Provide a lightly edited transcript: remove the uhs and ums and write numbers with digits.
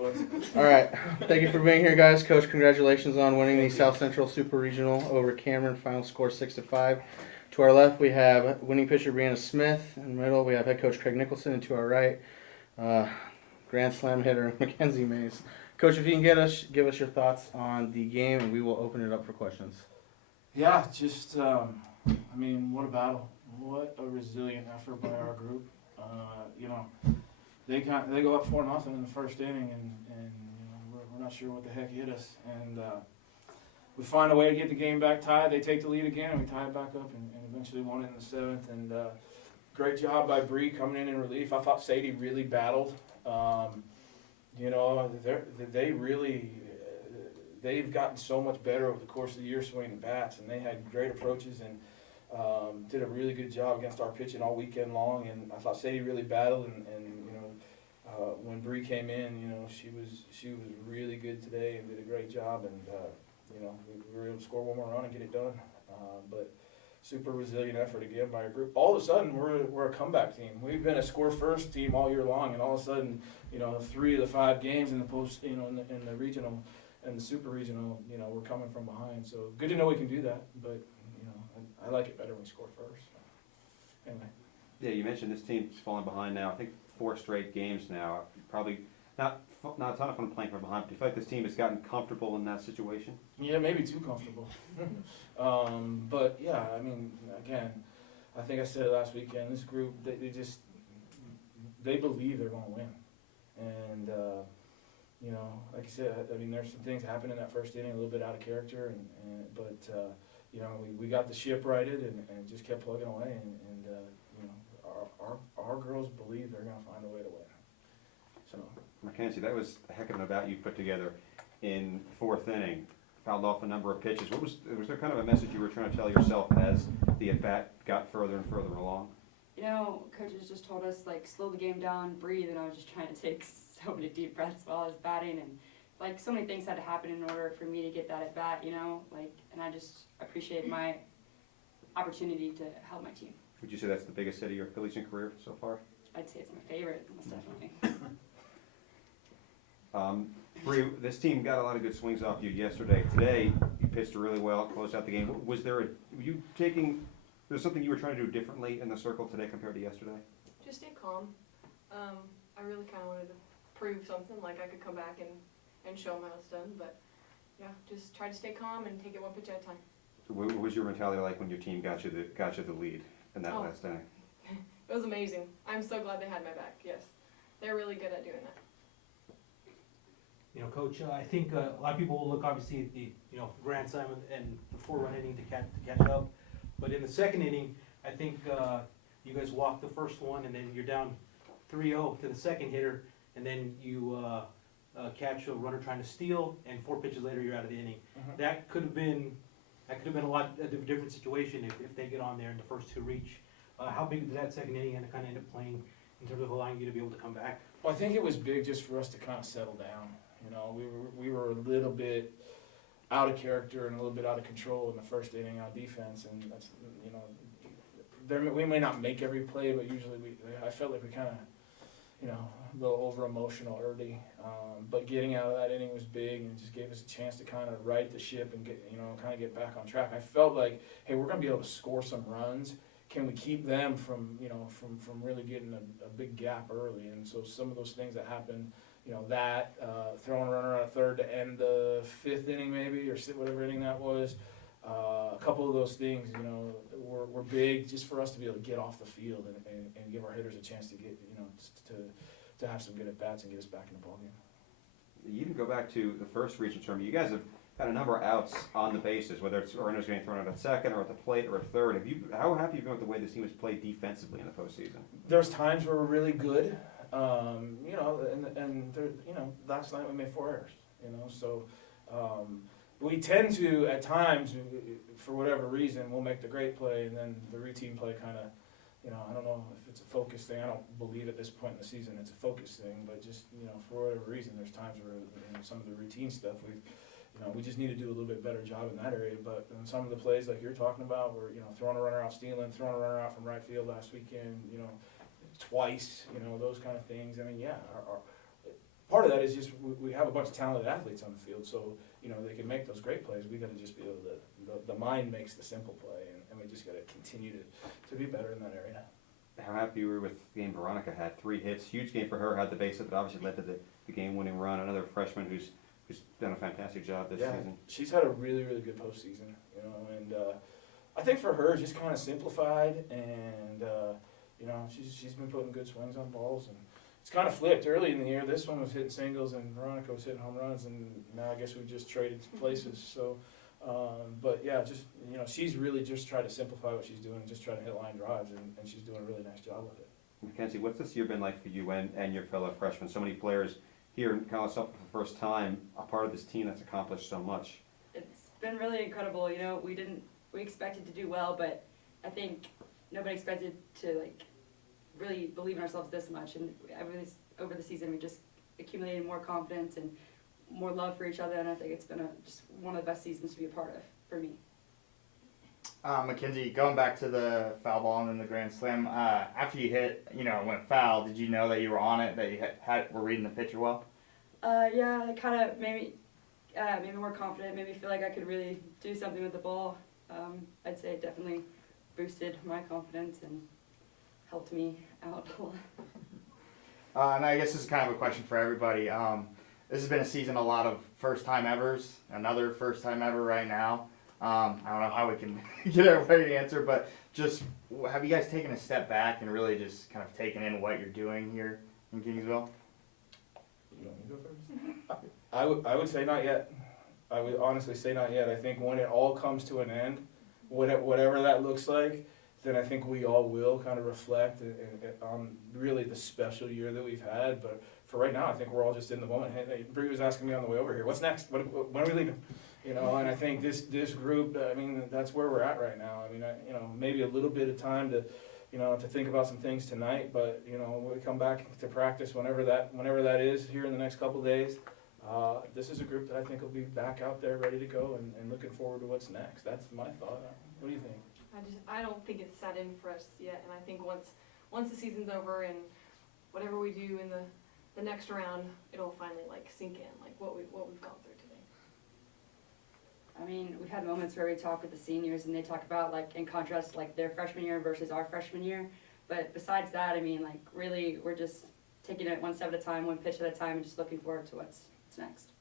was. All right. Thank you for being here, guys. Coach, congratulations on winning the South Central Super Regional over Cameron. Final score 6-5. To our left, we have winning pitcher Breanna Smith. In the middle, we have head coach Craig Nicholson. And to our right, Grand Slam hitter Makenzie Mays. Coach, if you can give us your thoughts on the game, and we will open it up for questions. Yeah, just, I mean, what a battle. What a resilient effort by our group. You know, they go up 4-0 in the first inning, and you know, we're not sure what the heck hit us. And we find a way to get the game back tied. They take the lead again, and we tie it back up, and eventually won it in the seventh. And great job by Bree coming in relief. I thought Sadie really battled. You know, they really, they've gotten so much better over the course of the year swinging bats, and they had great approaches and did a really good job against our pitching all weekend long. And I thought Sadie really battled, and you know, when Bree came in, you know, she was really good today and did a great job. And you know, we were able to score one more run and get it done. But super resilient effort again by our group. All of a sudden, we're a comeback team. We've been a score first team all year long, and all of a sudden, you know, 3 of the 5 games in the post, you know, in the regional and the super regional, you know, we're coming from behind. So good to know we can do that. But you know, I like it better when we score first. So, anyway. Yeah, you mentioned this team's falling behind now. I think 4 straight games now. Probably not a ton of fun playing from behind. Do you feel like this team has gotten comfortable in that situation? Yeah, maybe too comfortable. But yeah, I mean, again, I think I said it last weekend. This group, they believe they're going to win, and you know, like I said, I mean, there's some things happened in that first inning, a little bit out of character, but you know, we got the ship righted and just kept plugging away, and you know, our girls believe they're going to find a way to win. So, Makenzie, that was a heck of an at-bat you put together in 4th inning. Fouled off a number of pitches. Was there kind of a message you were trying to tell yourself as the at-bat got further and further along? You know, coaches just told us, like, slow the game down, breathe, and I was just trying to take so many deep breaths while I was batting, and, like, so many things had to happen in order for me to get that at-bat, you know, like, and I just appreciate my opportunity to help my team. Would you say that's the biggest hit of your collegiate career so far? I'd say it's my favorite, most definitely. Bree, this team got a lot of good swings off you yesterday. Today, you pitched really well, closed out the game. Was there something you were trying to do differently in the circle today compared to yesterday? Just stay calm. I really kind of wanted to prove something, like I could come back and show them how it's done. But yeah, just try to stay calm and take it one pitch at a time. What was your mentality like when your team got you the lead in that last inning? It was amazing. I'm so glad they had my back. Yes, they're really good at doing that. You know, Coach, I think a lot of people will look obviously at the Grand Slam and the 4-run inning to catch up, but in the second inning, I think you guys walked the first one, and then you're down 3-0 to the second hitter, and then you catch a runner trying to steal, and 4 pitches later you're out of the inning. Mm-hmm. That could have been a lot of a different situation if they get on there and the first 2 reach. How big did that second inning kind of end up playing in terms of allowing you to be able to come back? Well, I think it was big just for us to kind of settle down. You know, we were a little bit out of character and a little bit out of control in the first inning on defense, and that's, you know, we may not make every play, but usually I felt like we kind of, you know, a little over emotional early. But getting out of that inning was big and just gave us a chance to kind of right the ship and kind of get back on track. I felt like, hey, we're going to be able to score some runs. Can we keep them from really getting a big gap early? And so some of those things that happened, you know, throwing a runner out of third to end the 5th inning maybe, or whatever inning that was, a couple of those things, you know, were big just for us to be able to get off the field and give our hitters a chance to get, you know, to have some good at bats and get us back in the ballgame. You can go back to the first regional tournament. You guys have had a number of outs on the bases, whether it's runners getting thrown out at second or at the plate or at third. How happy have you been with the way this team has played defensively in the postseason? There's times where we're really good, you know, and there, you know, last night we made 4 errors, you know, so we tend to, at times, for whatever reason, we'll make the great play, and then the routine play kind of, you know, I don't know if it's a focus thing. I don't believe at this point in the season it's a focus thing, but just, you know, for whatever reason, there's times where, you know, some of the routine stuff we just need to do a little bit better job in that area. But in some of the plays like you're talking about, where, you know, throwing a runner out stealing, throwing a runner out from right field last weekend, you know, twice, you know, those kind of things. I mean, yeah, part of that is just we have a bunch of talented athletes on the field, so you know they can make those great plays. We got to just be able to. The mind makes the simple play, and we just got to continue to be better in that area. How happy you were with the game Veronica had? 3 hits, huge game for her, had the base hit that obviously led to the game-winning run. Another freshman who's done a fantastic job this season. She's had a really, really good postseason, you know, and I think for her, just kind of simplified, and you know, she's been putting good swings on balls, and it's kind of flipped. Early in the year, this one was hitting singles, and Veronica was hitting home runs, and now I guess we just traded places. So, but yeah, just you know, she's really just tried to simplify what she's doing, and just try to hit line drives, and she's doing a really nice job with it. Makenzie, what's this year been like for you and your fellow freshmen? So many players here in college football for the first time, a part of this team that's accomplished so much. It's been really incredible. You know, we expected to do well, but I think nobody expected to like really believe in ourselves this much. And over the season, we just accumulated more confidence and more love for each other. And I think it's been just one of the best seasons to be a part of for me. Makenzie, going back to the foul ball and then the grand slam, after you hit, you know, went foul, did you know that you were on it, that you were reading the pitcher well? Yeah, it kind of made me more confident, made me feel like I could really do something with the ball. I'd say it definitely boosted my confidence and helped me out a lot. And I guess this is kind of a question for everybody. This has been a season, a lot of first-time evers, another first-time ever right now. I don't know how we can get everybody to answer, but just have you guys taken a step back and really just kind of taken in what you're doing here in Kingsville? You want me to go first? I would say not yet. I would honestly say not yet. I think when it all comes to an end, whatever that looks like, then I think we all will kind of reflect on really the special year that we've had. But for right now, I think we're all just in the moment. Hey, Bree was asking me on the way over here, what's next? When are we leaving? You know, and I think this group, I mean, that's where we're at right now. I mean, you know, maybe a little bit of time to, you know, to think about some things tonight, but, you know, when we come back to practice whenever that is here in the next couple of days, this is a group that I think will be back out there ready to go and looking forward to what's next. That's my thought. What do you think? I don't think it's set in for us yet, and I think once the season's over and whatever we do in the next round, it'll finally like sink in, like what we've gone through today. I mean, we've had moments where we talk with the seniors and they talk about like in contrast like their freshman year versus our freshman year. But besides that, I mean, like really we're just taking it one step at a time, one pitch at a time, and just looking forward to what's next.